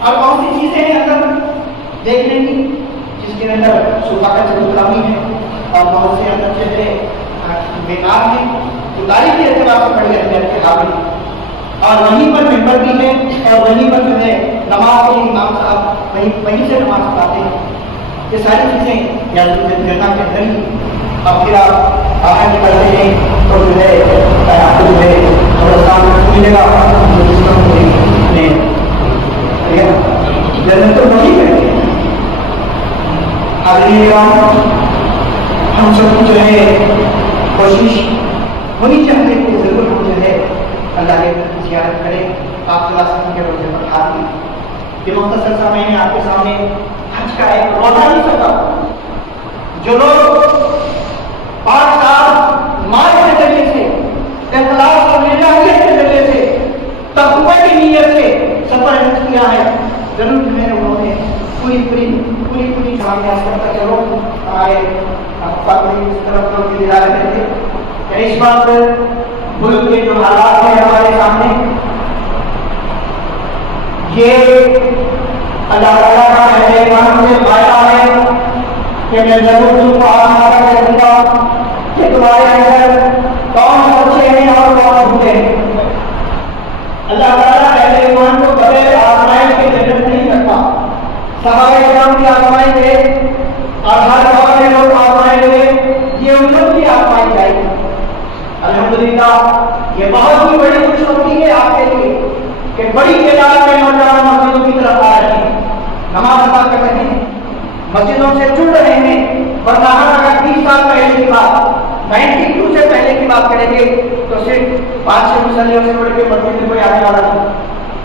اور کون سی چیزیں ہیں اندر دیکھنے کی جس کے اندر صداقت سے غلامی ہے اور بہت سے اندر چیزیں بیکار ہیں جو تاریخ کے اعتبار سے پڑھ گئے کے قابل اور وہیں پر ممبر بھی ہے اور وہیں پر جو ہے نماز کے امام صاحب وہیں سے نماز پڑھاتے ہیں. یہ ساری چیزیں یا جنہ کے اندر ہی اب پھر آپ باہر نکلتے ہیں تو جو ہے آپ کو جو ہے تھوڑا سا ملے گا جنت تو وہی کرتے ہیں. اگلی ہم سب جو ہے کوشش ہونی چاہیے کہ ضرور ہم جو ہے اللہ کے زیارت کریں. آپ صلی اللہ علیہ وسلم کے روزے پر ہاتھ دیں. یہ مختصر سا میں نے آپ کے سامنے حج کا ایک روزہ نہیں سکتا. جو لوگ 5 سال مال کے ذریعے سے اخلاص اور نجاحیت کے ذریعے سے تقوی کی نیت سے سفر حج کیا ہے ضرور ہے انہوں نے پوری کامیاب کرتا چلو ہمارے اس طرف تو دلا رہے تھے. اس بات ملک کے جو حالات ہیں ہمارے سامنے یہ اللہ تعالیٰ کا مہربان سے وعدہ ہے کہ میں ضرور تم کو آزماتا کروں گا کہ تمہارے اندر کون سچے ہیں اور کون جھوٹے ہیں. اللہ تعالیٰ اہل ایمان کو بغیر آزمائش کے جنت نہیں رکھتا. صحابہ کرام کی آزمائش ہے اور ہر دور میں لوگ آزمائے ہوئے یہ امت کی آزمائش جائے گی. الحمدللہ یہ بہت ہی بڑی خوشخبری ہے آپ کے لیے کہ بڑی تعداد میں نوجوان مسجدوں کی طرف آ رہے ہیں, نماز ادا کر رہے ہیں, مسجدوں سے جڑ رہے ہیں. ورنہ اگر 20 سال پہلے کی بات 92 سے پہلے کی بات کریں گے تو صرف 5-6 مسلیوں سے پڑھ کے مسجد میں کوئی آنے والا نہیں,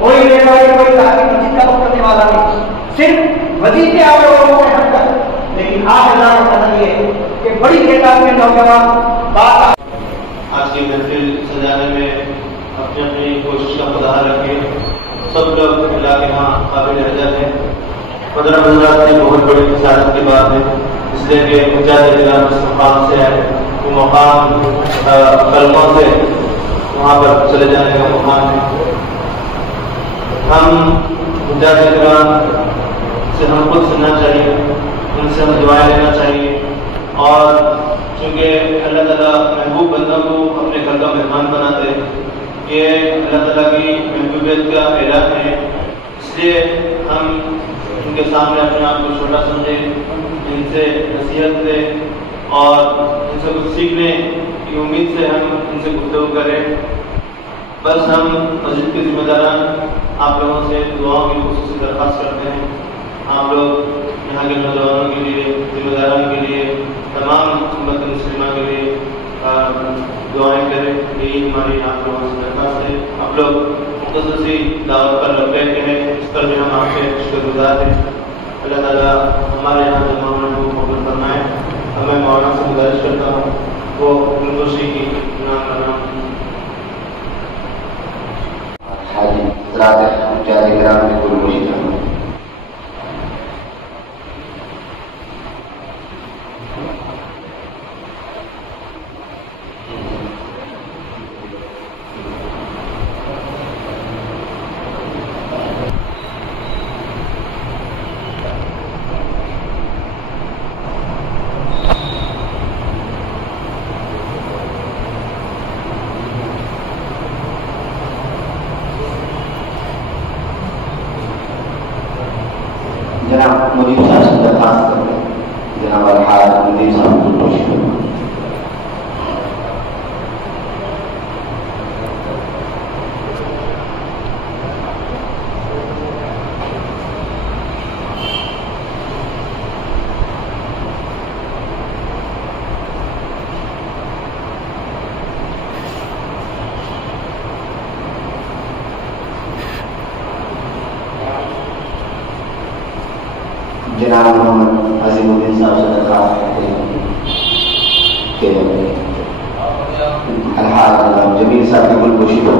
کوئی کوئی تاکہ مسجد کا وقت کرنے والا نہیں, صرف وظیفے آپ لوگوں سے ہٹ کر. لیکن آج اللہ کا فضل یہ ہے کہ بڑی تعداد میں نوجوان بات آج کی محفل سجانے میں اپنی اپنی کوشش کا مظاہرہ رکھے. سب لوگ اللہ کے یہاں قابل حضرت ہیں. 15 حضرات کی بہت بڑی خسارت کی بات ہے, اس لیے کہ مجاہد اعلان اس مقام سے آئے. وہ مقام کلموں سے وہاں پر چلے جانے کا مقام ہے. ہم مجاہد اعلان سے ہم خود سننا چاہیے, ان سے ہم دعائیں لینا چاہیے. اور چونکہ اللہ تعالیٰ محبوب بندوں کو اپنے گھر کا مہمان بناتے ہیں, یہ اللہ تعالیٰ کی محبوبیت کا اعلان ہے. اس لیے ہم ان کے سامنے اپنے آپ کو چھوٹا سمجھیں, ان سے نصیحت لیں اور ان سے کچھ سیکھنے کی امید سے ہم ان سے گفتگو کریں. بس ہم مسجد کے ذمہ داران آپ لوگوں سے دعاؤں کی خصوصی درخواست کرتے ہیں. آپ لوگ یہاں کے نوجوانوں کے لیے, ذمہ داران کے لیے, تمام امت مسلمہ کے لیے دعائیں کریں. یہی ہماری آپ لوگوں سے درخواست ہے. آپ لوگ مختصر سی دعوت پر لبیک کہیں, اس پر بھی ہم آپ کے شکر گزار ہیں. اللہ تعالیٰ ہمارے یہاں جمع ہونے کو قبول فرمائے. ہمیں مولانا سے گزارش کرتا ہوں وہ گلگوشی کی نام کا نام حاجی حضرات مجاہد کرام کی گلگوشی کرنا. جناب مدیر صاحب سے درخواست کرتے ہیں, جناب الحاج مدیر صاحب کو کوشش کرنا. جناب محمد عظیم الدین صاحب سے درخواست کرتے ہیں کہ الحاج جمیل صاحب کی گلگوشی پر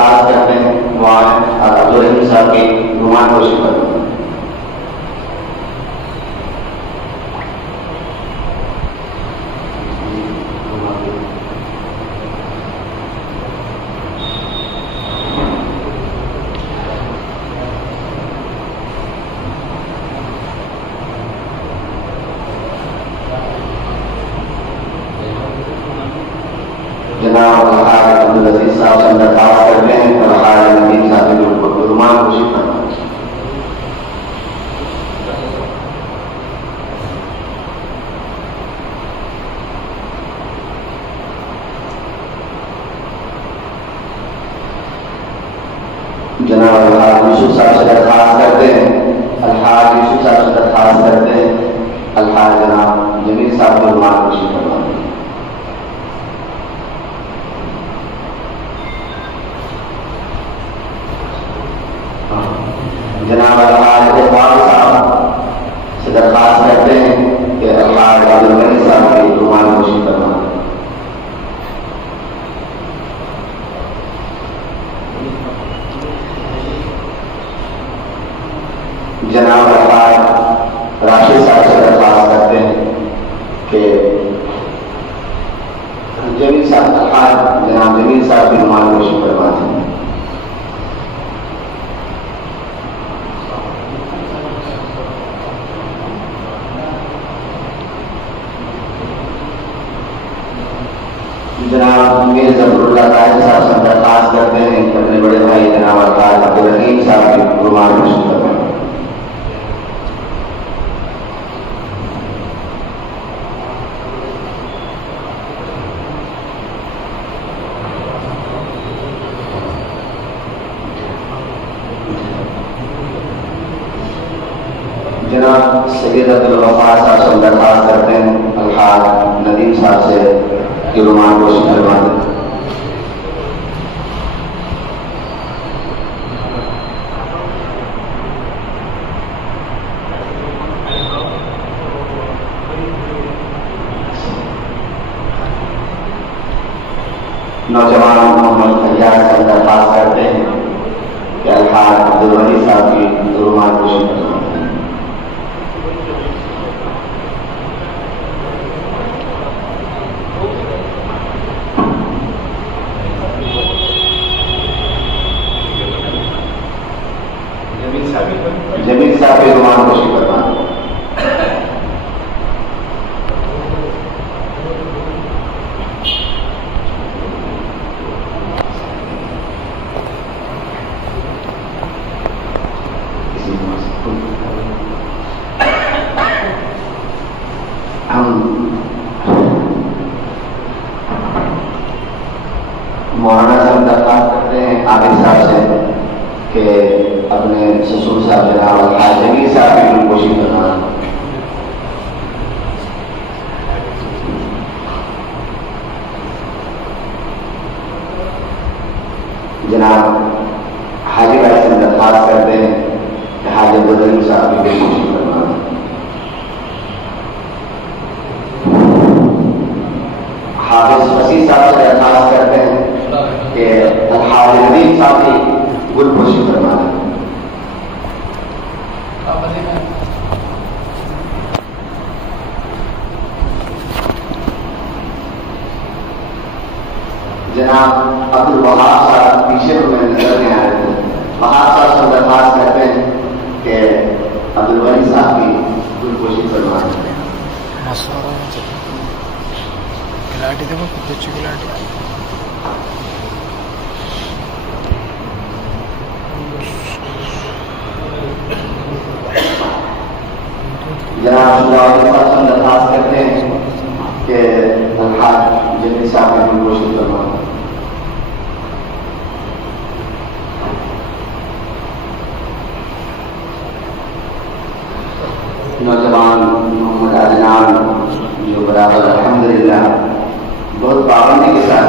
درخواست کرتے ہیں معاون عبدالرحیم صاحب کی رومان کوشش کرتے ہیں. جناب الحاج عبدالعزیز صاحب سے درخواست کرتے ہیں اور الحاج ندیم صاحب کی رومان کوشش کرتے ہیں. جناب الحاج یوسف صاحب سے درخواست کرتے ہیں الحاج یوسف صاحب سے درخواست کرتے ہیں الحاج جناب جمیل صاحب کی رومان کوشش کرواتے ہیں. جناب الحاج اقبال صاحب سے درخواست کرتے ہیں کہ الحاج عبدالغنی صاحب کی رومان کوشش کروانا. جناب الحاج راشد صاحب سے درخواست کرتے ہیں کہ جمیل صاحب الحاج جناب جمیل صاحب کی رومان کوشش کرواتے ہیں. جناب میر ظفر اللہ طاہر صاحب سے درخواست کرتے ہیں کہ اپنے بڑے بھائی جناب الحاج عبدالرحیم صاحب کی رومان کوشش کرواتے ہیں. جناب سید عبدالغفار صاحب سے درخواست کرتے ہیں الحاج ندیم صاحب سے کی رومان کوشش کرواتے ہیں. نوجوان محمد فیاض سے درخواست کرتے ہیں کہ الحاج عبدالغنی صاحب کی رومان کوشش کرواتے ہیں. جمیل صاحب کی رومان کوشش کروانا. ہم مولانا صاحب درخواست کرتے ہیں عابد صاحب سے کہ اپنے سسر صاحب جناب الحاج جمیل صاحب کی کوشش کرنا. جناب حاجی بھائی سے درخواست کرتے ہیں کہ حاج عبدالرحیم صاحب کی کوشش کرنا. حافظ وسیع صاحب سے درخواست کرتے ہیں کہ الحاج ندیم صاحب کی گل کوشش کروانا. جناب عبدالوہاب صاحب پیچھے میں نظر نہیں آ رہے تھے. وہاب صاحب سے درخواست کرتے ہیں کہ عبدالغنی صاحب کی گل کوشش کروانا. جناب صاحب سے درخواست کرتے ہیں کہ الحاج جمیل صاحب کی کوشش کروانا. نوجوان محمد عدنان جو برابر الحمدللہ بہت پابندی کے ساتھ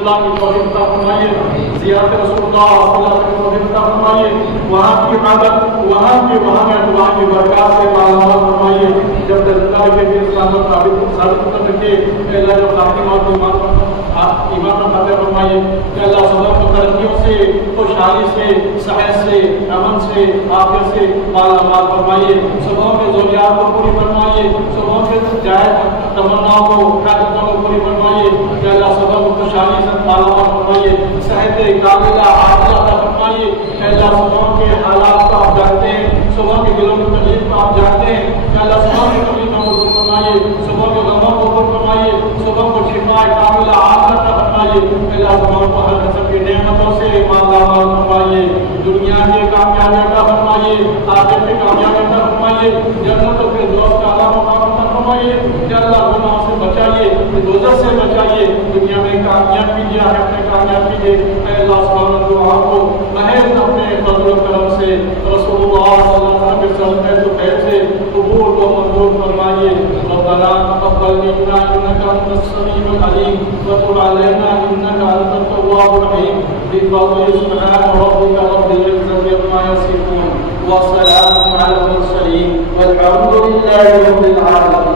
اللہ کی توفیق عطا فرمائیے، زیارت رسول اللہ صلی اللہ علیہ وسلم کی توفیق عطا فرمائیے، وہاں کی عبادت وہاں میں دعا کی برکات سے مالا فرمائیے، جب تک زندہ رکھے بھی اسلامت ثابت کر رکھے، اللہ جب آخری موت ایمان پر فتح فرمائیے کہ اللہ صبح کو ترقیوں سے، خوشحالی سے، صحت سے، امن سے، عافیت سے مالا مال فرمائیے، صبح کے ضروریات کو پوری فرمائیے، صبح کے جائز تمناؤں کو حاجتوں کو پوری فرمائیے کہ اللہ صبح کو خوشحالی سے مالا مال فرمائیے، صحت کاملہ عاجلہ عطا فرمائیے کہ اللہ صبح کے حالات کو آپ جانتے ہیں، صبح کے دلوں کی تکلیف کو آپ جانتے ہیں کہ اللہ صبح کی تکلیفوں کو دور فرمائیے، صبح کے غموں کو دور فرمائیے، صبح کو شفا کاملہ عاجلہ عطا فرمائیے، اللہ صبح کو ہر قسم کی نعمتوں سے مالا مال فرمائیے، دنیا کے کامیابی عطا فرمائیے، آخرت کی کامیابی عطا فرمائیے، جنت و فردوس کا اعلیٰ مقام عطا فرمائیے، کہ اللہ گناہوں سے بچائیے، دوزخ سے بچائیے، دنیا میں کامیاب کیجیے، آخرت میں کامیاب کیجیے، اے اللہ سبحانہ دعا کو محض اپنے فضل و کرم سے رسول اللہ صلی اللہ علیہ وسلم کے صدقے تو خیر سے قبول و منظور فرمائیے، ربنا تقبل منا انك انت السميع العليم وتب علينا انك انت التواب الرحيم بفضل سبحان ربك رب العزة عما يصفون وسلام على المرسلين والحمد لله رب العالمين.